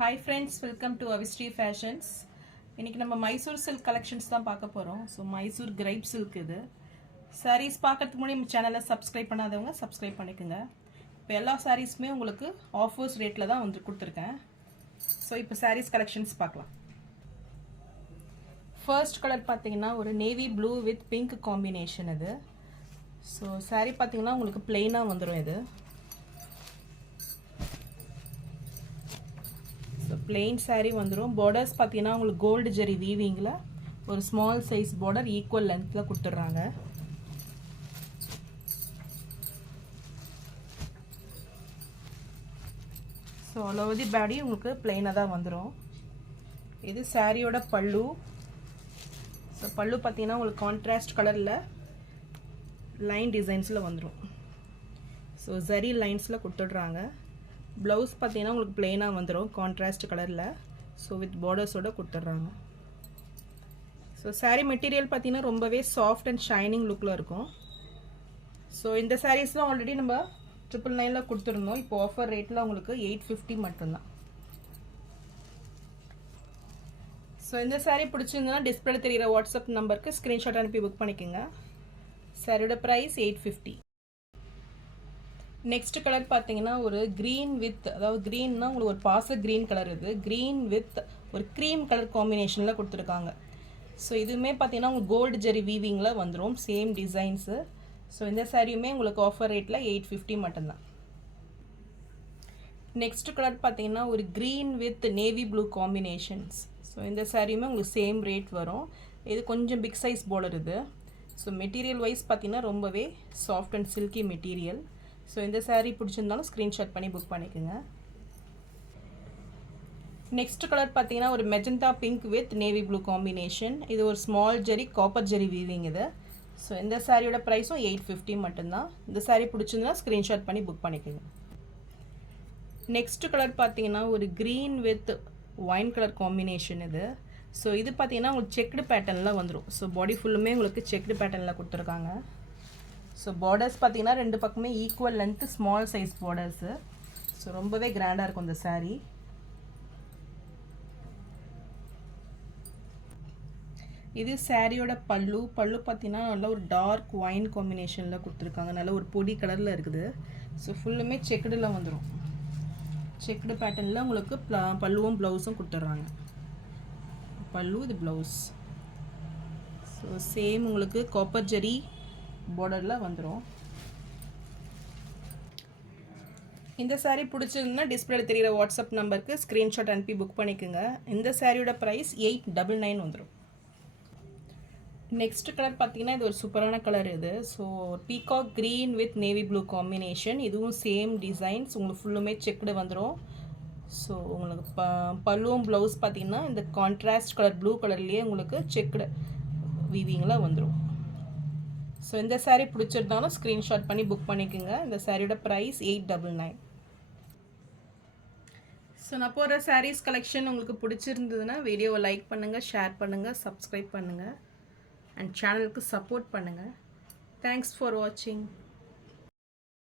Hi friends, welcome to Avistry Fashions. இன்னைக்கு நம்ம Mysore silk collections தான் பார்க்க போறோம். ஸோ மைசூர் கிரைப் சில்க் இது. சாரீஸ் பார்க்கறதுக்கு முன்னாடி நம்ம சேனலை சப்ஸ்கிரைப் பண்ணாதவங்க சப்ஸ்கிரைப் பண்ணிக்கோங்க. இப்போ எல்லா சாரீஸுமே உங்களுக்கு ஆஃபர்ஸ் ரேட்டில் தான் வந்து கொடுத்துருக்கேன். ஸோ இப்போ சாரீஸ் கலெக்ஷன்ஸ் பார்க்கலாம். ஃபர்ஸ்ட் கலர் பார்த்தீங்கன்னா ஒரு navy blue with pink combination இது. ஸோ சாரீ பார்த்தீங்கன்னா உங்களுக்கு பிளெயினாக வந்துடும் இது. பிளெயின் சாரீ வந்துடும். பார்டர்ஸ் பார்த்தீங்கன்னா உங்களுக்கு கோல்டு ஜெரி வீவிங்கில் ஒரு ஸ்மால் சைஸ் பார்டர் ஈக்குவல் லென்த்தில் கொடுத்துட்றாங்க. ஸோ ஆல் ஓவர் தி பாடி உங்களுக்கு பிளெயினாக தான் வந்துடும். இது சாரியோட பல்லு. ஸோ பல்லு பார்த்தீங்கன்னா உங்களுக்கு கான்ட்ராஸ்ட் கலரில் லைன் டிசைன்ஸில் வந்துடும். ஸோ ஜரி லைன்ஸில் கொடுத்துட்றாங்க. ப்ளவுஸ் பார்த்தீங்கன்னா உங்களுக்கு பிளெயினாக வந்துடும் கான்ட்ராஸ்ட் கலரில். ஸோ வித் பார்டர்ஸோடு கொடுத்துட்றாங்க. ஸோ சாரீ மெட்டீரியல் பார்த்தீங்கன்னா ரொம்பவே சாஃப்ட் அண்ட் ஷைனிங் லுக்கில் இருக்கும். ஸோ இந்த சாரீஸ்லாம் ஆல்ரெடி நம்ம 999 கொடுத்துருந்தோம். இப்போ ஆஃபர் ரேட்டில் உங்களுக்கு 850 மட்டும்தான். ஸோ இந்த சாரீ பிடிச்சிருந்ததுன்னா டிஸ்பிளே தெரிகிற வாட்ஸ்அப் நம்பருக்கு ஸ்க்ரீன்ஷாட் அனுப்பி புக் பண்ணிக்கோங்க. சாரியோட ப்ரைஸ் 850. நெக்ஸ்ட் கலர் பார்த்தீங்கன்னா ஒரு க்ரீன் வித், அதாவது க்ரீன்னா உங்களுக்கு ஒரு பாச க்ரீன் கலர் இது. க்ரீன் வித் ஒரு க்ரீம் கலர் காம்பினேஷனில் கொடுத்துருக்காங்க. ஸோ இதுவுமே பார்த்தீங்கன்னா உங்களுக்கு கோல்டு ஜெரி வீவிங்கில் வந்துடும் சேம் டிசைன்ஸு. ஸோ இந்த சாரியுமே உங்களுக்கு ஆஃபர் ரேட்டில் 850 மட்டும்தான். நெக்ஸ்ட் கலர் பார்த்தீங்கன்னா ஒரு green with navy blue combinations. So இந்த சாரியுமே உங்களுக்கு சேம் ரேட் வரும். இது கொஞ்சம் பிக் சைஸ் பார்டர் இது. ஸோ மெட்டீரியல் வைஸ் பார்த்தீங்கன்னா ரொம்பவே soft and silky material. So இந்த சாரீ பிடிச்சிருந்தாலும் ஸ்க்ரீன்ஷாட் பண்ணி புக் பண்ணிக்கோங்க. நெக்ஸ்ட் கலர் பார்த்தீங்கன்னா ஒரு magenta pink with navy blue combination. இது ஒரு ஸ்மால் ஜெரி காப்பர் ஜெரி வீவிங் இது. ஸோ இந்த சாரியோட ப்ரைஸும் 850 மட்டும்தான். இந்த சாரீ பிடிச்சிருந்தா ஸ்க்ரீன்ஷாட் பண்ணி புக் பண்ணிக்கோங்க. நெக்ஸ்ட் கலர் பார்த்தீங்கன்னா ஒரு green with wine colour combination இது. ஸோ இது பார்த்தீங்கன்னா உங்களுக்கு செக்டு பேட்டர்னில் வந்துடும். ஸோ பாடி ஃபுல்லுமே உங்களுக்கு செக்டு பேட்டர்னில் கொடுத்துருக்காங்க. ஸோ பார்டர்ஸ் பார்த்தீங்கன்னா ரெண்டு பக்கமே equal length small size borders. So ரொம்பவே கிராண்டாக இருக்கும் இந்த சாரீ. இது சாரியோட பல்லு. பல்லு பார்த்தீங்கன்னா நல்ல ஒரு டார்க் ஒயின் காம்பினேஷனில் கொடுத்துருக்காங்க. நல்ல ஒரு பொடி கலரில் இருக்குது. ஸோ ஃபுல்லுமே செக்குடில் வந்துடும். செக்குடு பேட்டர்னில் உங்களுக்கு பல்லுவும் ப்ளவுஸும் கொடுத்துட்றாங்க. பல்லு இது ப்ளவுஸ். ஸோ சேம் உங்களுக்கு காப்பர் ஜெரி பார்டரில் வந்துடும். இந்த சாரீ பிடிச்சிருந்தா டிஸ்பிளே தெரிகிற வாட்ஸ்அப் நம்பருக்கு ஸ்க்ரீன்ஷாட் அனுப்பி புக் பண்ணிக்கோங்க. இந்த சாரியோட ப்ரைஸ் 899 வந்துடும். நெக்ஸ்ட் கலர் பார்த்தீங்கன்னா இது ஒரு சூப்பரான கலர் இது. So peacock green with navy blue combination. இதுவும் சேம் டிசைன்ஸ் உங்களுக்கு ஃபுல்லுமே செக்குடு வந்துடும். ஸோ உங்களுக்கு பல்லுவும் ப்ளவுஸ் பார்த்தீங்கன்னா இந்த கான்ட்ராஸ்ட் கலர் ப்ளூ கலர்லேயே உங்களுக்கு செக்குடு வீவிங்கில் வந்துடும். ஸோ இந்த சாரீ பிடிச்சிருந்தாலும் ஸ்க்ரீன்ஷாட் பண்ணி புக் பண்ணிக்கோங்க. இந்த சாரியோட ப்ரைஸ் 899. ஸோ நான் போகிற சாரீஸ் கலெக்ஷன் உங்களுக்கு பிடிச்சிருந்ததுன்னா வீடியோவை லைக் பண்ணுங்கள், ஷேர் பண்ணுங்கள், சப்ஸ்கிரைப் பண்ணுங்கள் அண்ட் சேனலுக்கு சப்போர்ட் பண்ணுங்கள். தேங்க்ஸ் ஃபார் வாட்சிங்.